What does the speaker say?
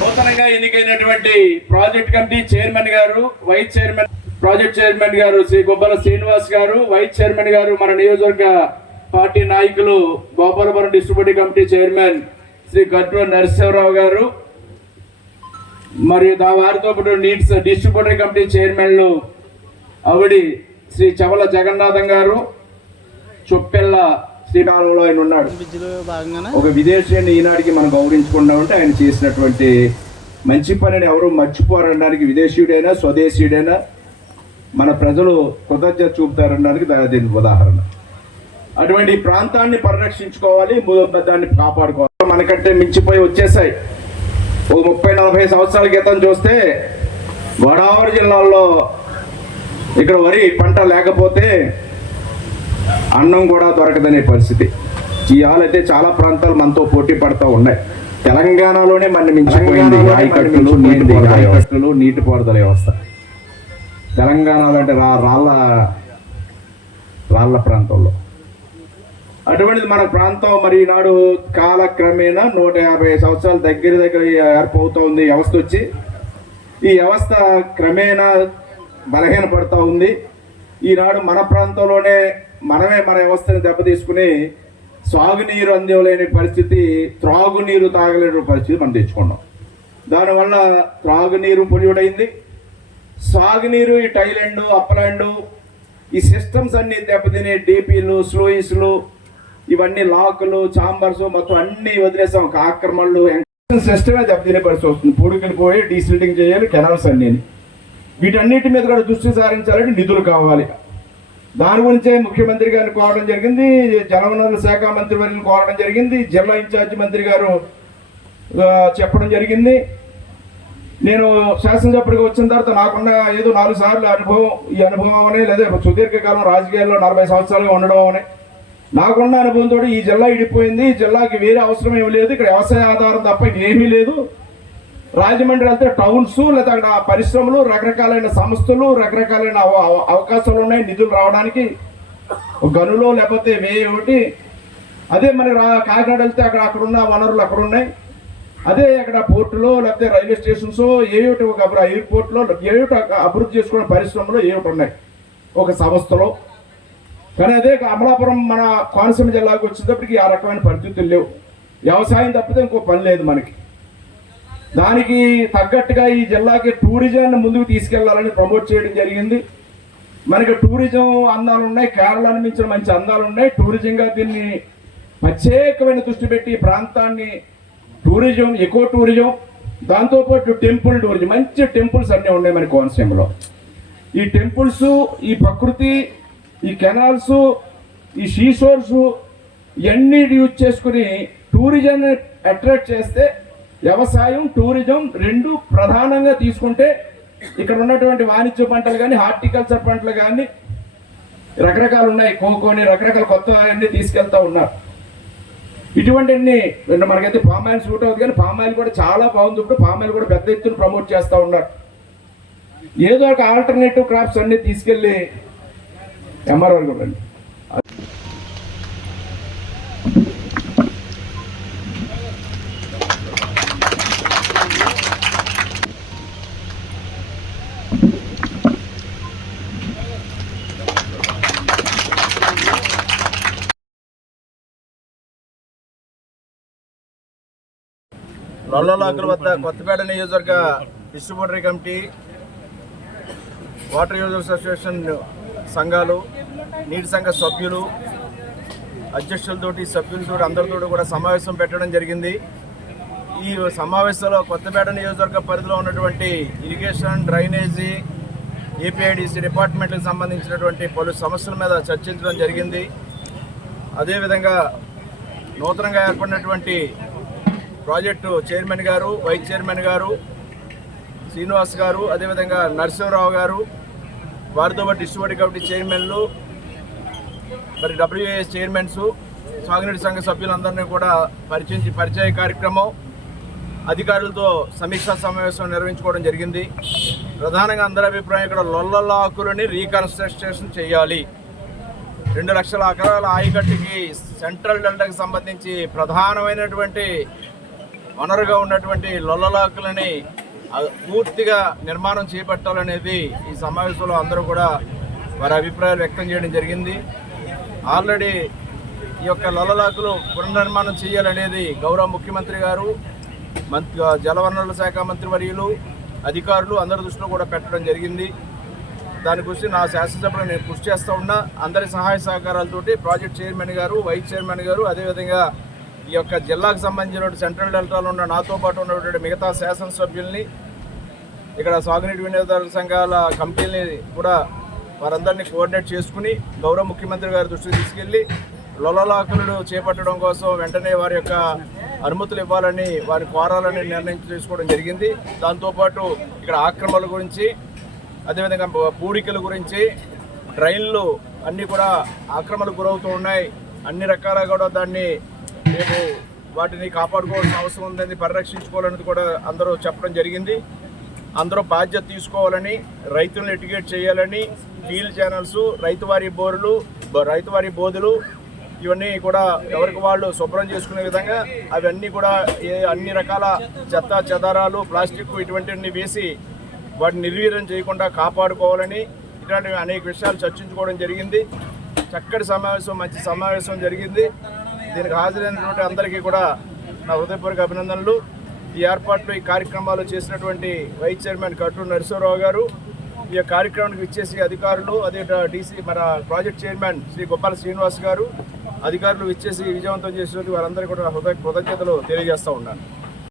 నూతనంగా ఎన్నికైనటువంటి project committee chairman గారు, వైస్ చైర్మన్, ప్రాజెక్ట్ చైర్మన్ గారు శ్రీ గొబ్బల శ్రీనివాస్ గారు, వైస్ చైర్మన్ గారు మన నియోజకవర్గ పార్టీ నాయకులు Gopalapuram distributive committee chairman Shri Gattu Narasimharao గారు, మరియు వారితో పాటు నీడ్స్ డిస్ట్రిబ్యూటివ్ కమిటీ చైర్మన్లు అవిడి శ్రీ చవల జగన్నాథం గారు, చొప్పెల్ల శ్రీకాలంలో ఆయన ఉన్నాడు. ఒక విదేశీయుని ఈనాటికి మనం గౌరవించుకుంటా ఉంటే ఆయన చేసినటువంటి మంచి పనిని ఎవరు మర్చిపోరనడానికి, విదేశీయుడైనా స్వదేశీయుడైనా మన ప్రజలు కృతజ్ఞత చూపుతారనడానికి దీని ఉదాహరణ. అటువంటి ప్రాంతాన్ని పరిరక్షించుకోవాలి, దాన్ని కాపాడుకోవాలి. మనకంటే మించిపోయి వచ్చేసాయి. ఒక 30-40 సంవత్సరాల క్రితం చూస్తే గోదావరి జిల్లాల్లో ఇక్కడ వరి పంట లేకపోతే అన్నం కూడా దొరకదనే పరిస్థితి. ఇవాళైతే చాలా ప్రాంతాలు మనతో పోటీ పడుతూ ఉన్నాయి. తెలంగాణలోనే మన మించిపోయింది ఆయకట్టులు, నీటిపారుదల వ్యవస్థ. తెలంగాణలో అంటే రాళ్ళ ప్రాంతంలో అటువంటిది మన ప్రాంతం. మరి ఈనాడు కాలక్రమేణా 150 సంవత్సరాల దగ్గర ఏర్పవుతూ ఉంది వ్యవస్థ వచ్చి. ఈ వ్యవస్థ క్రమేణా బలహీనపడుతూ ఉంది. ఈనాడు మన ప్రాంతంలోనే మనమే మన వ్యవస్థని దెబ్బతీసుకుని సాగునీరు అందివ్వలేని పరిస్థితి, త్రాగునీరు తాగలేని పరిస్థితి మనం తెచ్చుకున్నాం. దానివల్ల త్రాగునీరు పొల్యూట్, సాగునీరు ఈ టైలాండ్, అప్పలాండ్ ఈ సిస్టమ్స్ అన్నీ దెబ్బతిని డీపీలు, స్లూయిస్లు, ఇవన్నీ లాకులు, చాంబర్స్ మొత్తం అన్నీ వదిలేసాం. ఆక్రమణలు, సిస్టమే దెబ్బతినే పరిస్థితి వస్తుంది. పూడికలు పోయి డీసిల్టింగ్ చేయాలి, కెనాల్స్ అన్నీ. వీటన్నిటి మీద కూడా దృష్టి సారించాలంటే నిధులు కావాలి. దాని గురించే ముఖ్యమంత్రి గారిని కోరడం జరిగింది, జలవనరుల శాఖ మంత్రి వారిని కోరడం జరిగింది, జిల్లా ఇన్ఛార్జి మంత్రి గారు చెప్పడం జరిగింది. నేను శాసనసభ్యుడికి వచ్చిన తర్వాత నాకున్న ఏదో 4 సార్లు అనుభవం, ఈ అనుభవం అనే లేదా సుదీర్ఘకాలం రాజకీయాల్లో 40 సంవత్సరాలుగా ఉండడం అనే నాకున్న అనుభవంతో ఈ జిల్లా ఇడిపోయింది, ఈ జిల్లాకి వేరే అవసరం ఏమి లేదు, ఇక్కడ వ్యవసాయ ఆధారం తప్ప ఏమీ లేదు. రాజమండ్రి వెళ్తే టౌన్స్ లేదా అక్కడ పరిశ్రమలు, రకరకాలైన సంస్థలు, రకరకాలైన అవకాశాలు ఉన్నాయి నిధులు రావడానికి. గనులో లేకపోతే ఒకటి అదే మరి కాకినాడ వెళ్తే అక్కడ ఉన్న వనరులు అక్కడ ఉన్నాయి. అదే అక్కడ పోర్టులో లేకపోతే రైల్వే స్టేషన్స్ ఏమిటి, ఒక ఎయిర్పోర్ట్లో ఏమిటి అభివృద్ధి చేసుకునే పరిశ్రమలు ఏమిటి ఉన్నాయి ఒక సంస్థలో. కానీ అదే అమలాపురం మన కోనసీమ జిల్లాకు వచ్చేటప్పటికి ఆ రకమైన పరిస్థితులు లేవు. వ్యవసాయం తప్పితే ఇంకో పని లేదు మనకి. దానికి తగ్గట్టుగా ఈ జిల్లాకి టూరిజాన్ని ముందుకు తీసుకెళ్లాలని ప్రమోట్ చేయడం జరిగింది. మనకి టూరిజం అందాలు ఉన్నాయి, కేరళను మించిన మంచి అందాలు ఉన్నాయి. టూరిజంగా దీన్ని ప్రత్యేకమైన దృష్టి పెట్టి ఈ ప్రాంతాన్ని టూరిజం, ఎకో టూరిజం, దాంతోపాటు టెంపుల్ టూరిజం, మంచి టెంపుల్స్ అన్నీ ఉన్నాయి మన కోనసీమలో. ఈ టెంపుల్స్, ఈ ప్రకృతి, ఈ కెనాల్స్, ఈ సీషోర్స్ ఇవన్నీ యూజ్ చేసుకుని టూరిజాన్ని అట్రాక్ట్ చేస్తే వ్యవసాయం, టూరిజం రెండు ప్రధానంగా తీసుకుంటే ఇక్కడ ఉన్నటువంటి వాణిజ్య పంటలు కానీ, హార్టికల్చర్ పంటలు కానీ రకరకాలు ఉన్నాయి. కోకోని రకరకాల కొత్త అన్నీ తీసుకెళ్తా ఉన్నారు. ఇటువంటివన్నీ మనకైతే పామాయిల్ సూట్ అవుతుంది, కానీ పామాయిల్ కూడా చాలా బాగుంది. ఇప్పుడు పామాయిల్ కూడా పెద్ద ఎత్తున ప్రమోట్ చేస్తూ ఉన్నారు. ఏదో ఒక ఆల్టర్నేటివ్ క్రాప్స్ అన్నీ తీసుకెళ్ళి ఎంఆర్ఓ కూడా నల్లలాకుల వద్ద కొత్తపేట నియోజకవర్గ distributary committee, water users association సంఘాలు, నీటి సంఘ సభ్యులు, అధ్యక్షులతోటి, సభ్యులతో అందరితో కూడా సమావేశం పెట్టడం జరిగింది. ఈ సమావేశంలో కొత్తపేట నియోజకవర్గ పరిధిలో ఉన్నటువంటి ఇరిగేషన్, డ్రైనేజీ, ఏపీఐడిసి డిపార్ట్మెంట్కి సంబంధించినటువంటి పలు సమస్యల మీద చర్చించడం జరిగింది. అదేవిధంగా నూతనంగా ఏర్పడినటువంటి ప్రాజెక్టు చైర్మన్ గారు, వైస్ చైర్మన్ గారు శ్రీనివాస్ గారు, అదేవిధంగా నరసింహరావు గారు, వారితో పాటు డిస్ట్రిబ్యూటివ్ కమిటీ చైర్మన్లు, మరి డబ్ల్యూఏఎస్ చైర్మన్స్, సాగునీటి సంఘ సభ్యులందరినీ కూడా పరిచయ కార్యక్రమం, అధికారులతో సమీక్షా సమావేశం నిర్వహించుకోవడం జరిగింది. ప్రధానంగా అందరి అభిప్రాయం ఇక్కడ లొల్లలాకులని రీకన్స్ట్రక్షన్ చేయాలి. 2 లక్షల ఎకరాల ఆయకట్టుకి సెంట్రల్ డెల్టాకి సంబంధించి ప్రధానమైనటువంటి వనరుగా ఉన్నటువంటి లొల్లలాకులని పూర్తిగా నిర్మాణం చేపట్టాలనేది ఈ సమావేశంలో అందరూ కూడా వారి అభిప్రాయాలు వ్యక్తం చేయడం జరిగింది. ఆల్రెడీ ఈ యొక్క లొల్లలాకులు పునర్నిర్మాణం చేయాలనేది గౌరవ ముఖ్యమంత్రి గారు, జలవనరుల శాఖ మంత్రివర్యులు, అధికారులు అందరి దృష్టిలో కూడా పెట్టడం జరిగింది. దాని గురించి నా శాసనసభలో నేను కృషి చేస్తూ ఉన్నా. అందరి సహాయ సహకారాలతోటి ప్రాజెక్ట్ చైర్మన్ గారు, వైస్ చైర్మన్ గారు, అదేవిధంగా ఈ యొక్క జిల్లాకు సంబంధించిన సెంట్రల్ డెల్టాలో ఉన్న నాతో పాటు ఉన్నటువంటి మిగతా శాసనసభ్యుల్ని, ఇక్కడ సాగునీటి వినియోగదారుల సంఘాల కమిటీని కూడా వారందరినీ కోఆర్డినేట్ చేసుకుని గౌరవ ముఖ్యమంత్రి గారి దృష్టికి తీసుకెళ్లి లొల్లలాకులను చేపట్టడం కోసం వెంటనే వారి యొక్క అనుమతులు ఇవ్వాలని, వారి కోరాలని నిర్ణయం చేసుకోవడం జరిగింది. దాంతోపాటు ఇక్కడ ఆక్రమణల గురించి, అదేవిధంగా పూడికల గురించి, డ్రైన్లు అన్నీ కూడా ఆక్రమణకు గురవుతూ ఉన్నాయి. అన్ని రకాలుగా కూడా దాన్ని రేపు వాటిని కాపాడుకోవాల్సిన అవసరం ఉందని, పరిరక్షించుకోవాలనేది కూడా అందరూ చెప్పడం జరిగింది. అందరూ బాధ్యత తీసుకోవాలని, రైతులను ఎడ్యుకేట్ చేయాలని, ఫీల్డ్ ఛానల్స్, రైతువారీ బోర్లు, రైతువారీ బోధులు ఇవన్నీ కూడా ఎవరికి వాళ్ళు శుభ్రం చేసుకునే విధంగా అవన్నీ కూడా అన్ని రకాల చెత్త చెదారాలు, ప్లాస్టిక్ ఇటువంటివన్నీ వేసి వాటిని నిర్వీర్యం చేయకుండా కాపాడుకోవాలని ఇట్లాంటి అనేక విషయాలు చర్చించుకోవడం జరిగింది. చక్కటి సమావేశం, మంచి సమావేశం జరిగింది. దీనికి హాజరైనటువంటి అందరికీ కూడా నా హృదయపూర్వక అభినందనలు. ఈ ఏర్పాట్లు, ఈ కార్యక్రమాలు చేసినటువంటి వైస్ చైర్మన్ కట్టూరు నరసింహారావు గారు, ఈ కార్యక్రమానికి ఇచ్చేసి అధికారులు, అదే డీసీ మన ప్రాజెక్ట్ చైర్మన్ శ్రీ గోపాల శ్రీనివాస్ గారు, అధికారులు ఇచ్చేసి విజయవంతం చేసినందుకు వారందరికీ కూడా కృతజ్ఞతలు తెలియజేస్తూ ఉన్నాను.